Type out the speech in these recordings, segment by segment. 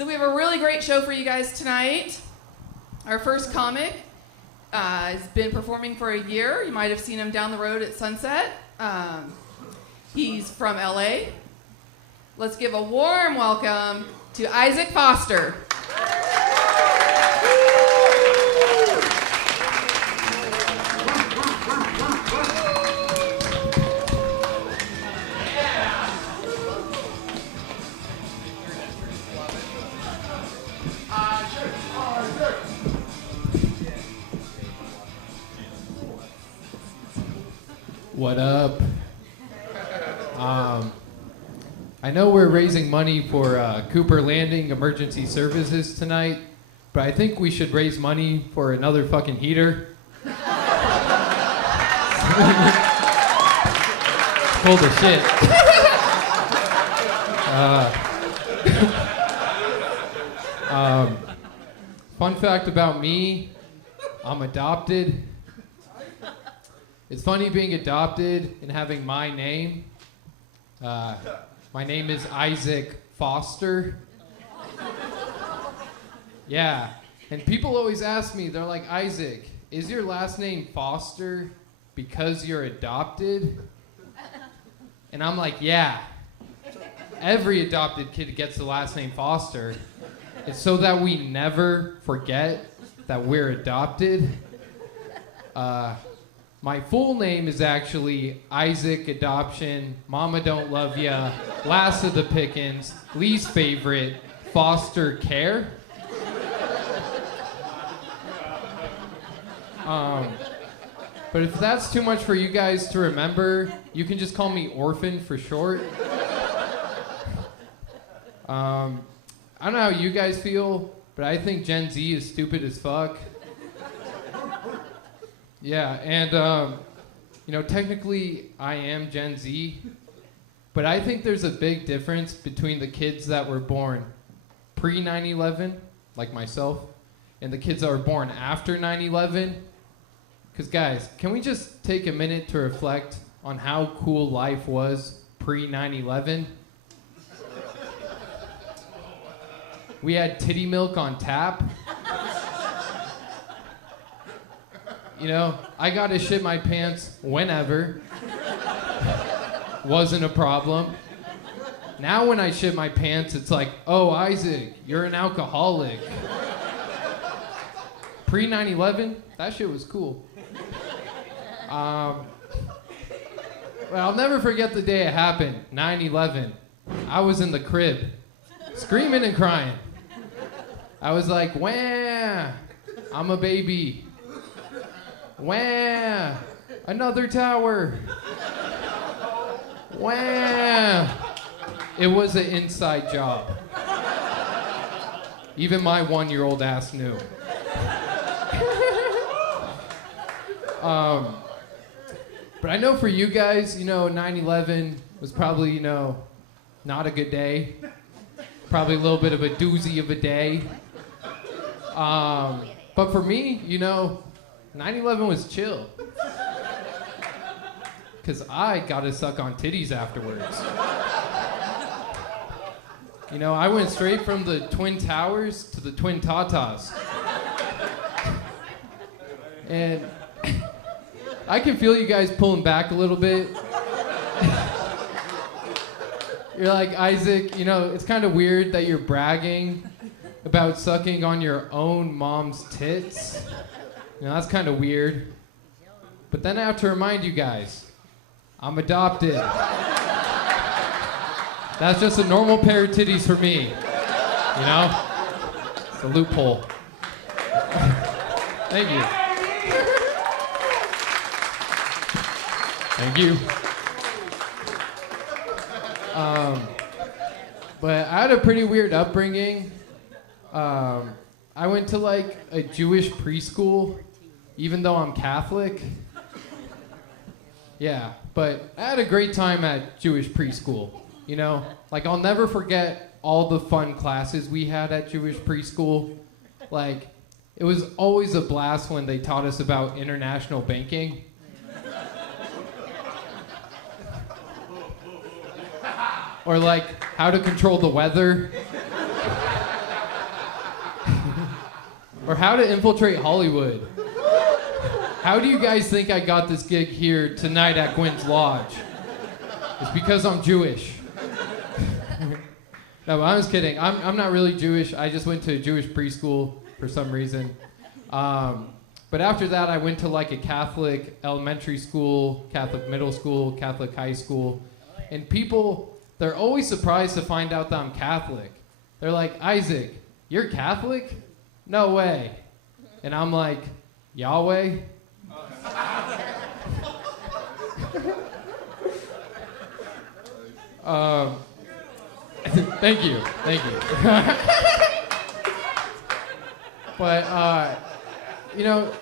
So we have a really great show for you guys tonight. Our first comic has been performing for a year. You might have seen him down the road at Sunset. He's from LA. Let's give a warm welcome to Isaac Foster. What up? I know we're raising money for Cooper Landing Emergency Services tonight, but I think we should raise money for another fucking heater. Cold as shit. Fun fact about me, I'm adopted. It's funny being adopted and having my name. My name is Isaac Foster. Yeah, and people always ask me, they're like, Isaac, is your last name Foster because you're adopted? And I'm like, yeah. Every adopted kid gets the last name Foster. It's so that we never forget that we're adopted. My full name is actually Isaac Adoption, Mama Don't Love Ya, Last of the Pickens, Least Favorite, Foster Care. But if that's too much for you guys to remember, you can just call me Orphan for short. I don't know how you guys feel, but I think Gen Z is stupid as fuck. Yeah, and, technically I am Gen Z, but I think there's a big difference between the kids that were born pre-9/11, like myself, and the kids that were born after 9/11. Because, guys, can we just take a minute to reflect on how cool life was pre-9/11? We had titty milk on tap. You know, I got to shit my pants whenever. Wasn't a problem. Now when I shit my pants, it's like, oh, Isaac, you're an alcoholic. Pre-9/11, that shit was cool. But I'll never forget the day it happened, 9/11. I was in the crib, screaming and crying. I was like, wah, I'm a baby. Wah! Another tower! Wah! It was an inside job. Even my 1-year-old ass knew. But I know for you guys, 9/11 was probably, not a good day. Probably a little bit of a doozy of a day. But for me, 9/11 was chill. Because I got to suck on titties afterwards. I went straight from the Twin Towers to the Twin Tatas. And I can feel you guys pulling back a little bit. You're like, Isaac, it's kind of weird that you're bragging about sucking on your own mom's tits. That's kind of weird. But then I have to remind you guys, I'm adopted. That's just a normal pair of titties for me. It's a loophole. Thank you. Thank you. But I had a pretty weird upbringing. I went to a Jewish preschool, even though I'm Catholic. Yeah, but I had a great time at Jewish preschool. I'll never forget all the fun classes we had at Jewish preschool. It was always a blast when they taught us about international banking. Or how to control the weather. or how to infiltrate Hollywood. How do you guys think I got this gig here tonight at Gwins Lodge? It's because I'm Jewish. No, but I'm just kidding. I'm not really Jewish. I just went to a Jewish preschool for some reason. But after that, I went to like a Catholic elementary school, Catholic middle school, Catholic high school. And people, they're always surprised to find out that I'm Catholic. They're like, Isaac, you're Catholic? No way. And I'm like, Yahweh? Thank you. But, you know,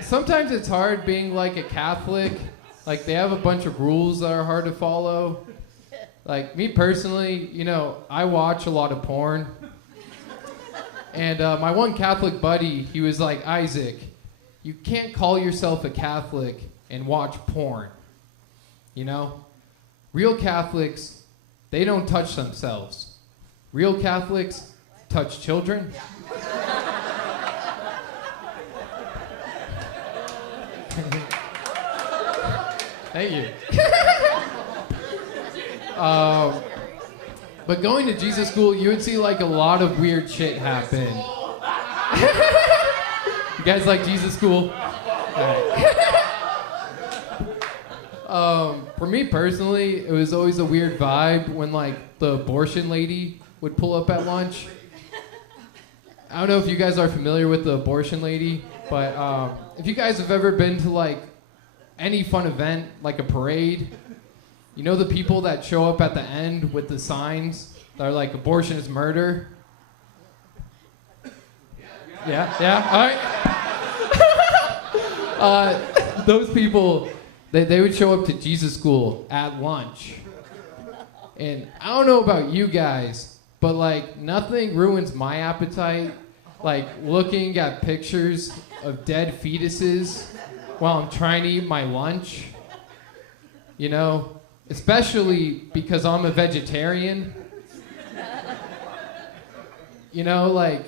sometimes it's hard being like a Catholic. Like, they have a bunch of rules that are hard to follow. Like, me personally, you know, I watch a lot of porn. And my one Catholic buddy, he was like, Isaac, you can't call yourself a Catholic and watch porn. You know? Real Catholics, they don't touch themselves. Real Catholics touch children. Thank you. But going to Jesus school, you would see like a lot of weird shit happen. You guys like Jesus school? For me personally, it was always a weird vibe when like the abortion lady would pull up at lunch. I don't know if you guys are familiar with the abortion lady, but if you guys have ever been to like any fun event, like a parade, you know the people that show up at the end with the signs that are like abortion is murder? Yeah, all right. Those people, they would show up to Jesus school at lunch. And I don't know about you guys, but like nothing ruins my appetite like looking at pictures of dead fetuses while I'm trying to eat my lunch. You know, especially because I'm a vegetarian. You know, like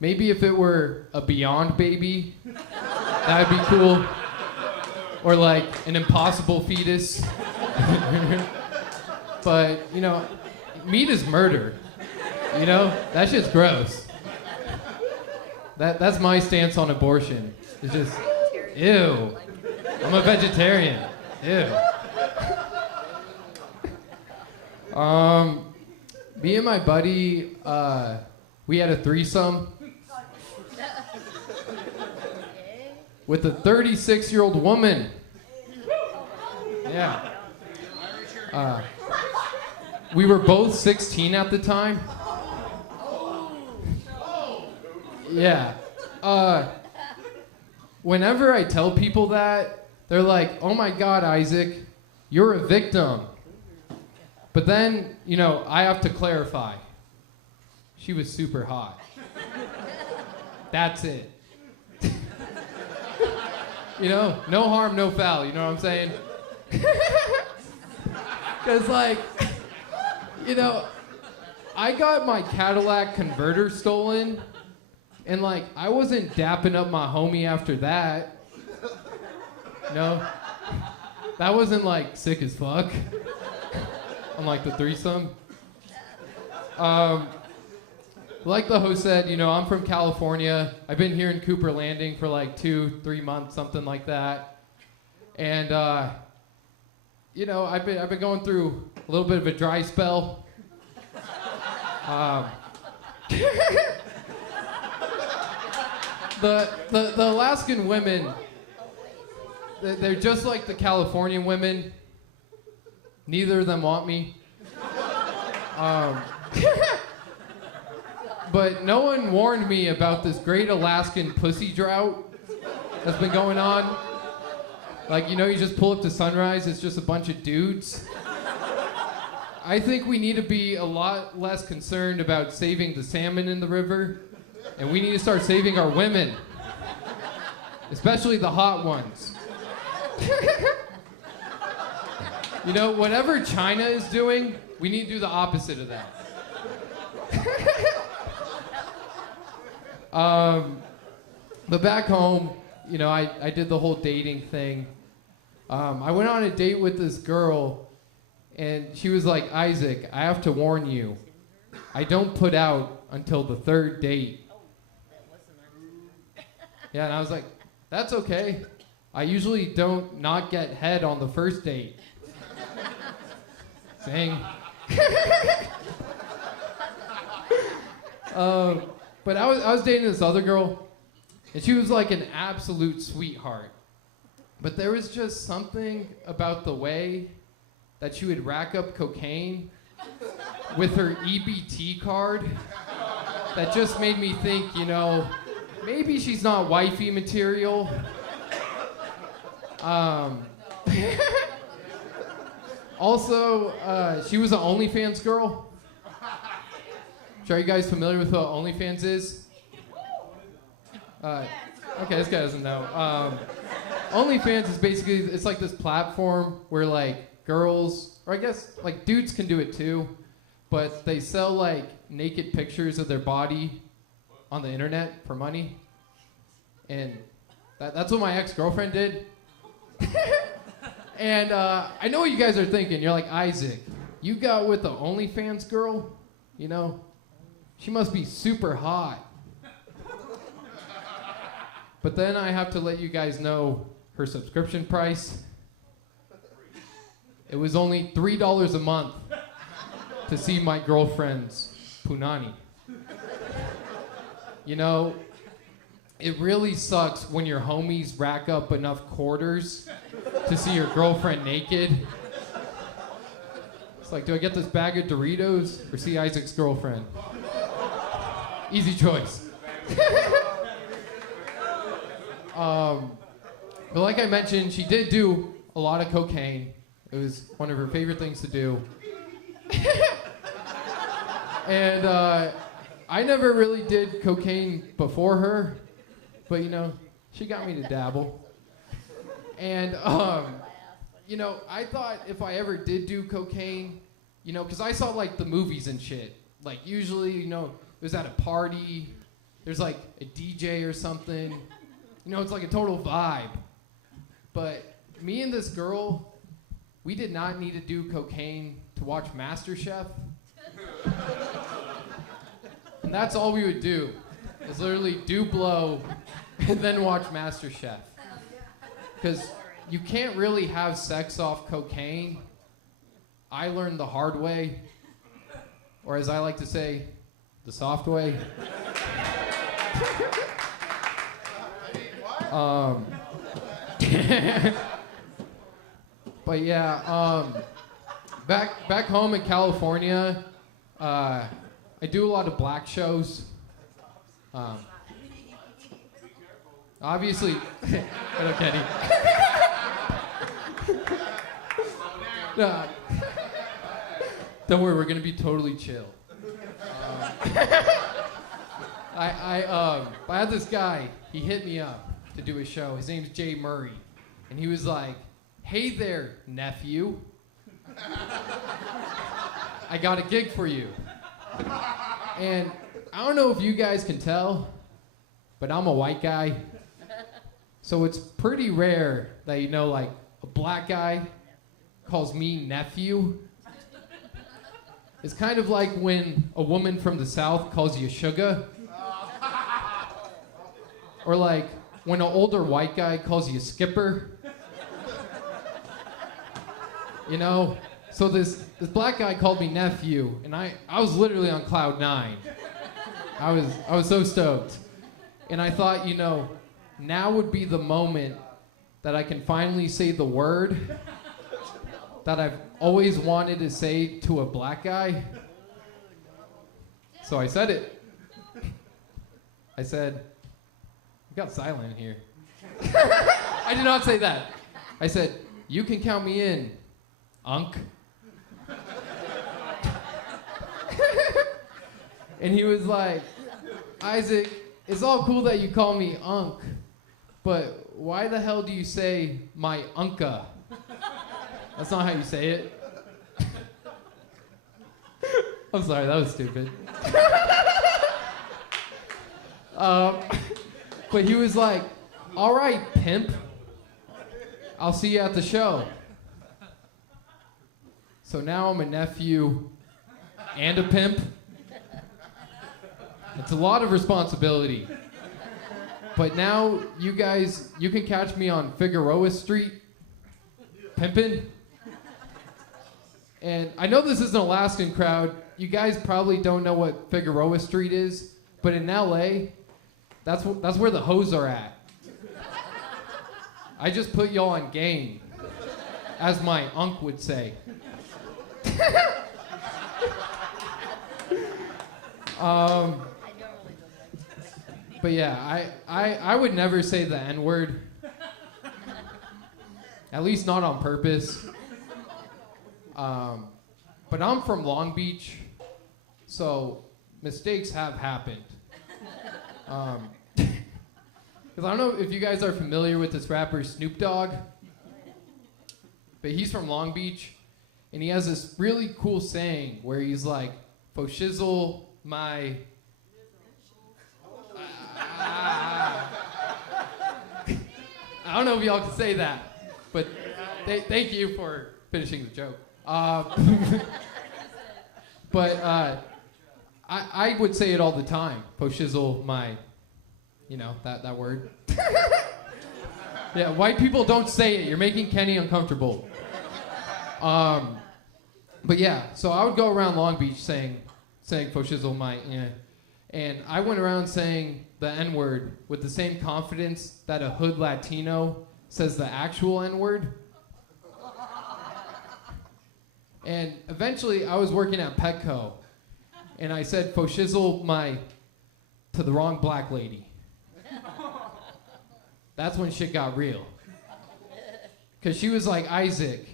maybe if it were a Beyond baby, that'd be cool. Or like an impossible fetus. But, you know, meat is murder. You know, that shit's gross. That's my stance on abortion. It's just, ew. I'm a vegetarian. Ew. Me and my buddy, we had a threesome with a 36-year-old woman. Yeah. We were both 16 at the time. Yeah. Whenever I tell people that, they're like, oh my God, Isaac, you're a victim. But then, you know, I have to clarify. She was super hot. That's it. You know, no harm, no foul, you know what I'm saying? Because, like, you know, I got my Cadillac converter stolen, and, like, I wasn't dapping up my homie after that. No? That wasn't, like, sick as fuck. Unlike the threesome. Like the host said, you know, I'm from California. I've been here in Cooper Landing for like 2-3 months, something like that. And, you know, I've been going through a little bit of a dry spell. The Alaskan women, they're just like the Californian women. Neither of them want me. But no one warned me about this great Alaskan pussy drought that's been going on. Like, you know, you just pull up to Sunrise, it's just a bunch of dudes. I think we need to be a lot less concerned about saving the salmon in the river, and we need to start saving our women, especially the hot ones. You know, whatever China is doing, we need to do the opposite of that. But back home, you know, I did the whole dating thing. I went on a date with this girl, and she was like, Isaac, I have to warn you, I don't put out until the third date. Yeah, and I was like, that's okay. I usually don't not get head on the first date. Saying. But I was dating this other girl, and she was like an absolute sweetheart. But there was just something about the way that she would rack up cocaine with her EBT card that just made me think, you know, maybe she's not wifey material. Also, she was an OnlyFans girl. Are you guys familiar with what OnlyFans is? Okay, this guy doesn't know. OnlyFans is basically, it's like this platform where like girls, or I guess like dudes can do it too, but they sell like naked pictures of their body on the internet for money. And that's what my ex-girlfriend did. And I know what you guys are thinking. You're like, Isaac, you got with the OnlyFans girl? You know, she must be super hot. But then I have to let you guys know her subscription price. It was only $3 a month to see my girlfriend's punani. You know, it really sucks when your homies rack up enough quarters to see your girlfriend naked. It's like, do I get this bag of Doritos or see Isaac's girlfriend? Easy choice. But like I mentioned, she did do a lot of cocaine. It was one of her favorite things to do. And I never really did cocaine before her, but you know, she got me to dabble. And you know, I thought if I ever did do cocaine, you know, because I saw like the movies and shit. Like usually, you know, it was at a party, there's like a DJ or something. You know, it's like a total vibe. But me and this girl, we did not need to do cocaine to watch MasterChef. And that's all we would do, is literally do blow and then watch MasterChef. Because you can't really have sex off cocaine. I learned the hard way, or as I like to say, the soft way. But yeah, back home in California, I do a lot of black shows. Obviously, hello, Kenny. No, don't worry, we're gonna be totally chill. I had this guy. He hit me up to do a show. His name's Jay Murray, and he was like, "Hey there, nephew. I got a gig for you." And I don't know if you guys can tell, but I'm a white guy. So it's pretty rare that, you know, like a black guy calls me nephew. It's kind of like when a woman from the South calls you sugar. Or like when an older white guy calls you skipper. You know? So this black guy called me nephew, and I was literally on cloud 9. I was so stoked. And I thought, you know, now would be the moment that I can finally say the word that I've always wanted to say to a black guy. So I said it. I said, "We got silent here." I did not say that. I said, "You can count me in, Unc." And he was like, "Isaac, it's all cool that you call me Unc, but why the hell do you say my Unca? That's not how you say it." I'm sorry, that was stupid. But he was like, all right, pimp. I'll see you at the show. So now I'm a nephew and a pimp. It's a lot of responsibility. But now you guys, you can catch me on Figueroa Street, pimping. And I know this is an Alaskan crowd. You guys probably don't know what Figueroa Street is, but in LA, that's where the hoes are at. I just put y'all on game, as my unc would say. But yeah, I would never say the N-word. At least not on purpose. But I'm from Long Beach, so mistakes have happened. Because I don't know if you guys are familiar with this rapper Snoop Dogg, but he's from Long Beach, and he has this really cool saying where he's like, "Fo shizzle my." I don't know if y'all can say that, but thank you for finishing the joke. But I would say it all the time. Po shizzle my, you know, that word. Yeah, white people don't say it. You're making Kenny uncomfortable. But yeah, so I would go around Long Beach saying po shizzle my, yeah. And I went around saying the N-word with the same confidence that a hood Latino says the actual N-word. And eventually I was working at Petco, and I said fo shizzle my to the wrong black lady. That's when shit got real. Because she was like, Isaac,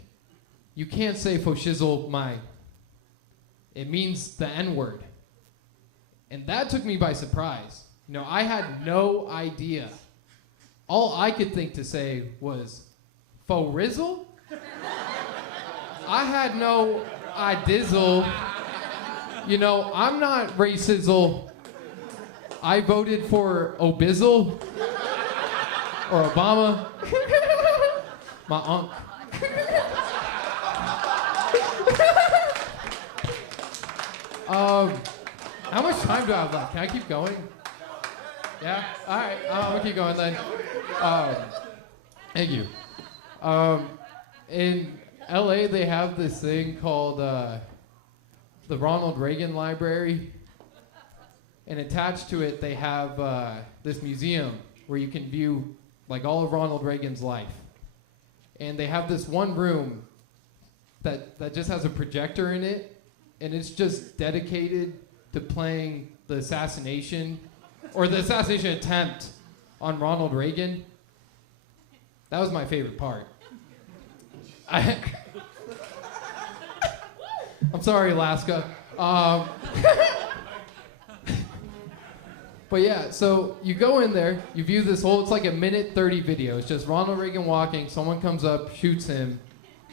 you can't say fo shizzle my. It means the N-word. And that took me by surprise. You know, I had no idea. All I could think to say was, fo rizzle? I had no idizzle. You know, I'm not racizzle. I voted for Obizzle or Obama. My unc. How much time do I have left? Can I keep going? Yeah? All right. I'll keep going then. Thank you. In LA, they have this thing called the Ronald Reagan Library. And attached to it, they have this museum where you can view like all of Ronald Reagan's life. And they have this one room that just has a projector in it. And it's just dedicated to playing the assassination, or the assassination attempt on Ronald Reagan. That was my favorite part. I'm sorry, Alaska. But yeah, so you go in there, you view this whole, it's like a minute 30 video. It's just Ronald Reagan walking, someone comes up, shoots him,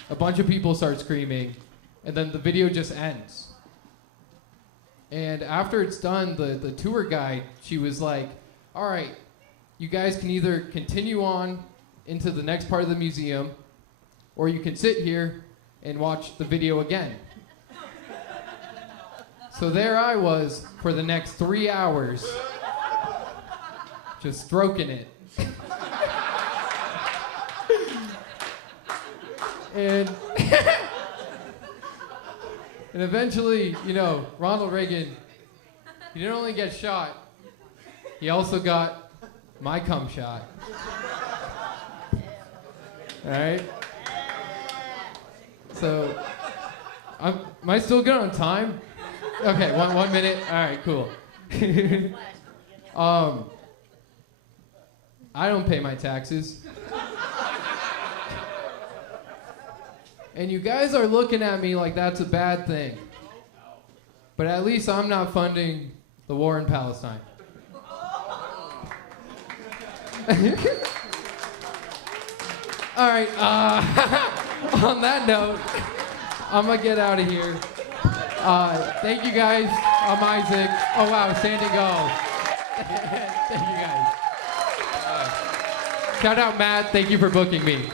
a bunch of people start screaming, and then the video just ends. And after it's done, the tour guide, she was like, all right, you guys can either continue on into the next part of the museum, or you can sit here and watch the video again. So there I was for the next 3 hours, just stroking it. And eventually, you know, Ronald Reagan, he didn't only get shot, he also got my cum shot. All right? So, am I still good on time? Okay, one minute. All right, cool. I don't pay my taxes. And you guys are looking at me like that's a bad thing. But at least I'm not funding the war in Palestine. All right, on that note, I'm gonna get out of here. Thank you guys. I'm Isaac. Oh wow, standing go. Thank you guys. Shout out Matt. Thank you for booking me.